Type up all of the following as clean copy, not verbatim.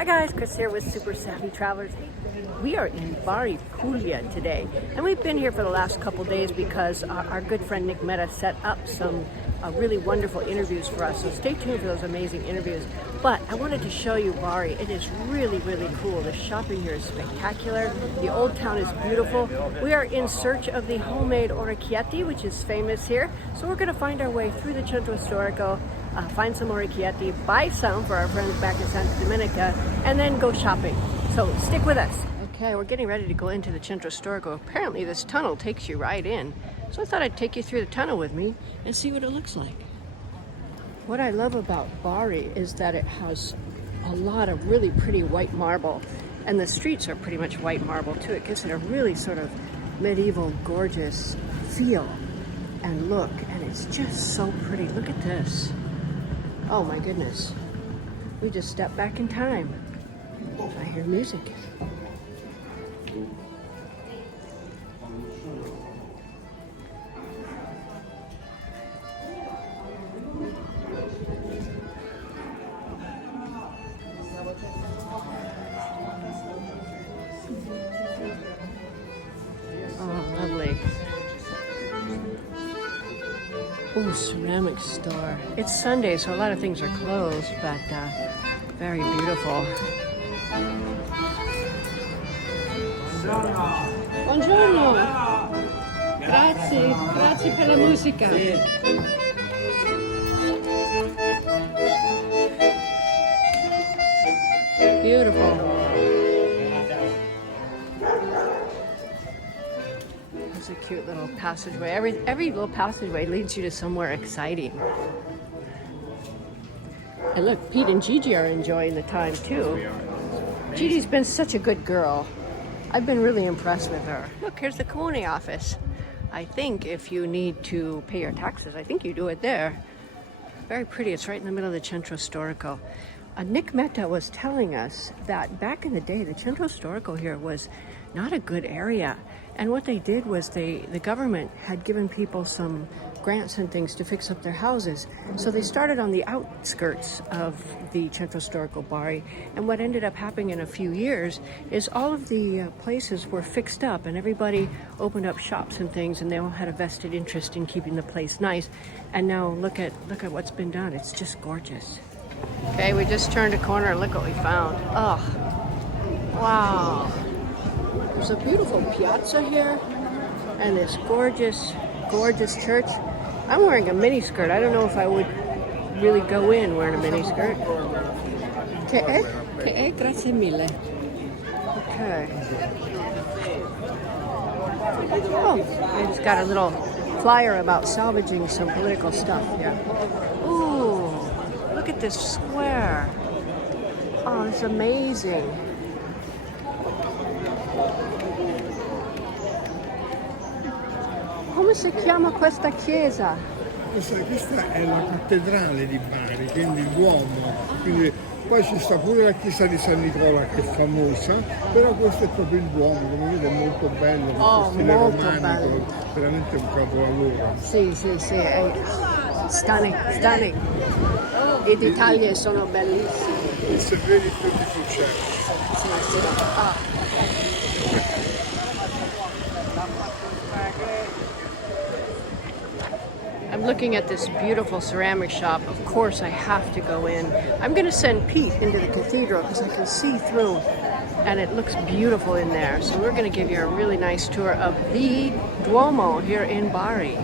Hi guys, Chris here with Super Savvy Travelers. We are in Bari, Puglia today, and we've been here for the last couple days because our good friend Nick Mehta set up some really wonderful interviews for us, so stay tuned for those amazing interviews. But I wanted to show you Bari. It is really, really cool. The shopping here is spectacular. The old town is beautiful. We are in search of the homemade orecchietti, which is famous here. So we're going to find our way through the Centro Storico, find some orecchietti, buy some for our friends back in Santa Domenica, and then go shopping. So stick with us. Okay, we're getting ready to go into the Centro Storico. Apparently this tunnel takes you right in. So I thought I'd take you through the tunnel with me and see what it looks like. What I love about Bari is that it has a lot of really pretty white marble, and the streets are pretty much white marble too. It gives it a really sort of medieval, gorgeous feel and look, and it's just so pretty. Look at this. Oh my goodness. We just stepped back in time. I hear music. Oh, lovely. Oh, ceramic store. It's Sunday, so a lot of things are closed, but very beautiful. Buongiorno. Grazie. Grazie per la musica. Beautiful. It's a cute little passageway. Every little passageway leads you to somewhere exciting. And look, Pete and Gigi are enjoying the time too. Gigi's been such a good girl. I've been really impressed with her. Look, here's the Comune office. I think if you need to pay your taxes, I think you do it there. Very pretty. It's right in the middle of the Centro Storico. Nick Mehta was telling us that back in the day, the Centro Storico here was not a good area. And what they did was the government had given people some grants and things to fix up their houses. So they started on the outskirts of the Centro Storico Bari. And what ended up happening in a few years is all of the places were fixed up and everybody opened up shops and things, and they all had a vested interest in keeping the place nice. And now look at what's been done. It's just gorgeous. Okay, we just turned a corner and look what we found. Oh, wow. There's a beautiful piazza here and this gorgeous, gorgeous church. I'm wearing a mini skirt. I don't know if I would really go in wearing a mini skirt. Che è? Grazie mille. Okay. Oh, I just got a little flyer about salvaging some political stuff here. Ooh, look at this square. Oh, it's amazing. Come si chiama questa chiesa? Questa è la cattedrale di Bari, quindi il Duomo. Quindi, poi ci sta pure la chiesa di San Nicola che è famosa, però questo è proprio il Duomo, come vedete è molto bello, Oh, stile molto romanico, bello. veramente un capolavoro. Sì, è stunning. I dettagli sono bellissimi. It's a very beautiful church. Sì. Ah. I'm looking at this beautiful ceramic shop. Of course, I have to go in. I'm going to send Pete into the cathedral because I can see through, and it looks beautiful in there. So we're going to give you a really nice tour of the Duomo here in Bari.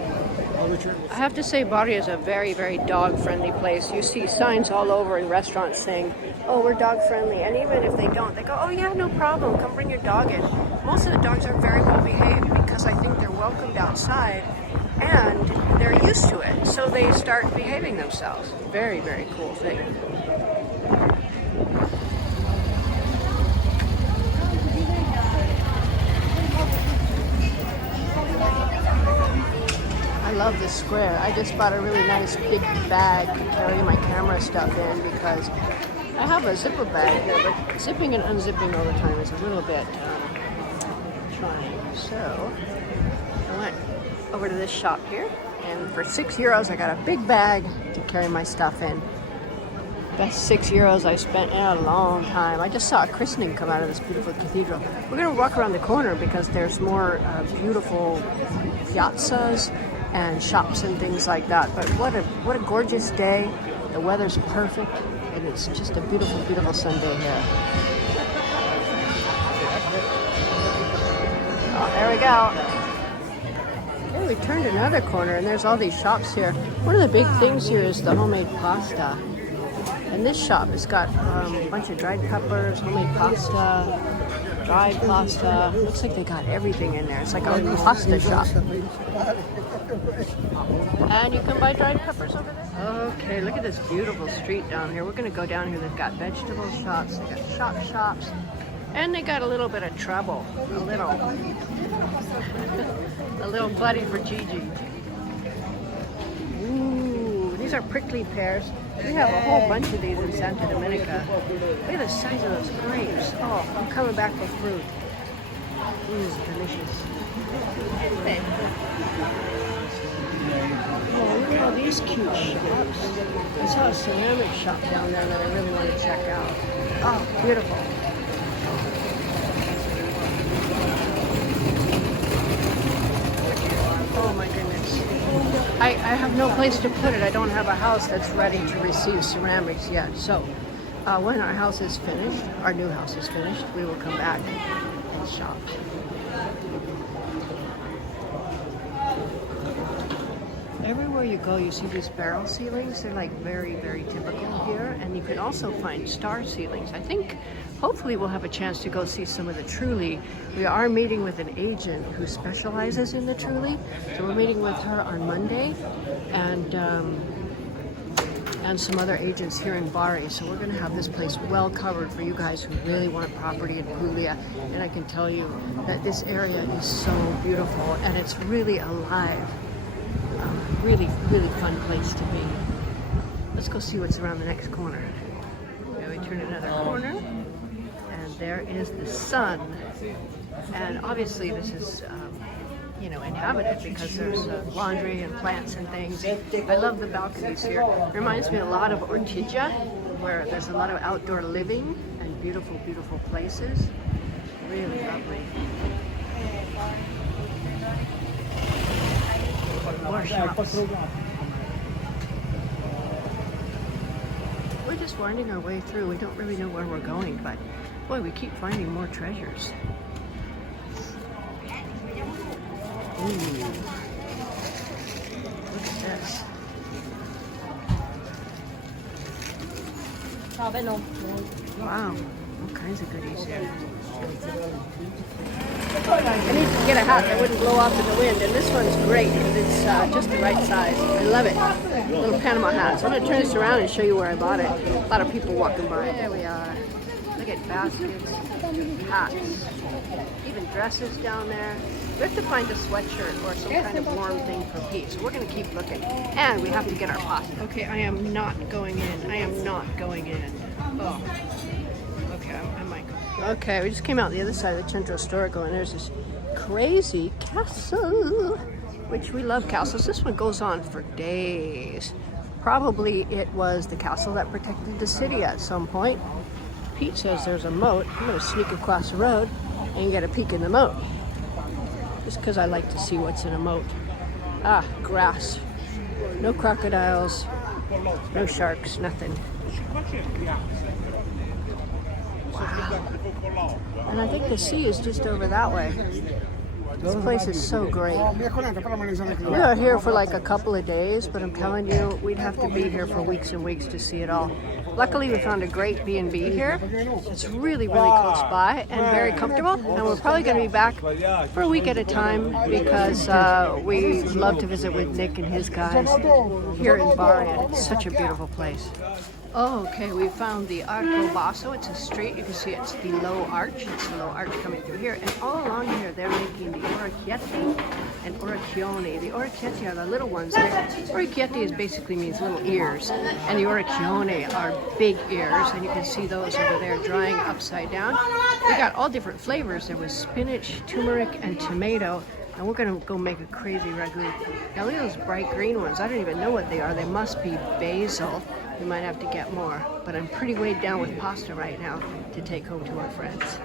I have to say, Bari is a very, very dog-friendly place. You see signs all over in restaurants saying, oh, we're dog-friendly. And even if they don't, they go, oh yeah, no problem, come bring your dog in. Most of the dogs are very well behaved because I think they're welcomed outside and they're used to it. So they start behaving themselves. Very, very cool thing. I love this square. I just bought a really nice big bag to carry my camera stuff in because I have a zipper bag here, but zipping and unzipping all the time is a little bit trying. So I went over to this shop here, and for €6 I got a big bag to carry my stuff in. Best €6 I spent in a long time. I just saw a christening come out of this beautiful cathedral. We're going to walk around the corner because there's more beautiful piazzas and shops and things like that. But what a gorgeous day. The weather's perfect, and it's just a beautiful, beautiful Sunday here. Oh, there we go. Here we turned another corner, and there's all these shops here. One of the big things here is the homemade pasta. And this shop has got a bunch of dried peppers, homemade pasta, dried pasta. Looks like they got everything in there. It's like a pasta shop. And you can buy dried peppers over there. Okay, look at this beautiful street down here. We're going to go down here. They've got vegetable shops, they got shops, and they got a little bit of trouble. A little buddy for Gigi. Ooh, these are prickly pears. We have a whole bunch of these in Santa Dominica. Look at the size of those grapes. Oh, I'm coming back for fruit. Delicious. Oh, look at all these cute shops. I saw a ceramic shop down there that I really want to check out. Oh, beautiful. Oh my goodness. I have no place to put it. I don't have a house that's ready to receive ceramics yet. So when our house is finished, our new house is finished, we will come back and shop. Everywhere you go, you see these barrel ceilings. They're like very, very typical here. And you can also find star ceilings. I think hopefully we'll have a chance to go see some of the Truly. We are meeting with an agent who specializes in the Truly. So we're meeting with her on Monday and some other agents here in Bari. So we're going to have this place well covered for you guys who really want property in Puglia. And I can tell you that this area is so beautiful and it's really alive. Really, really fun place to be. Let's go see what's around the next corner. Now we turn another corner, and there is the sun. And obviously this is, inhabited because there's laundry and plants and things. I love the balconies here. It reminds me a lot of Ortigia, where there's a lot of outdoor living and beautiful, beautiful places. Really lovely. More shops. We're just winding our way through. We don't really know where we're going, but boy, we keep finding more treasures. Ooh. Look at this. Wow, all kinds of goodies here. I need to get a hat that wouldn't blow off in the wind, and this one's great because it's just the right size. I love it. Little Panama hat. So I'm going to turn this around and show you where I bought it. A lot of people walking by. There we are. Look at baskets, hats, even dresses down there. We have to find a sweatshirt or some kind of warm thing for Pete. So we're going to keep looking. And we have to get our pasta. Okay, I am not going in. I am not going in. Oh. Okay, I might go. Okay, we just came out the other side of the Centro Storico, and there's this crazy castle, which we love castles. This one goes on for days. Probably it was the castle that protected the city at some point. Pete says there's a moat. I'm going to sneak across the road and get a peek in the moat. Just because I like to see what's in a moat. Ah, grass. No crocodiles, no sharks, nothing. Wow. And I think the sea is just over that way. This place is so great. We are here for like a couple of days, but I'm telling you, we'd have to be here for weeks and weeks to see it all. Luckily, we found a great B&B here. It's really, really close by and very comfortable. And we're probably going to be back for a week at a time because we love to visit with Nick and his guys here in Bari, and it's such a beautiful place. Oh, okay, we found the Arco Basso. It's a street. You can see it's the low arch. It's the low arch coming through here. And all along here, they're making the orecchietti and orecchioni. The orecchietti are the little ones. Orecchietti basically means little ears. And the orecchioni are big ears. And you can see those over there drying upside down. We got all different flavors. There was spinach, turmeric, and tomato. And we're going to go make a crazy ragu. Now look at those bright green ones. I don't even know what they are. They must be basil. We might have to get more, but I'm pretty weighed down with pasta right now to take home to our friends.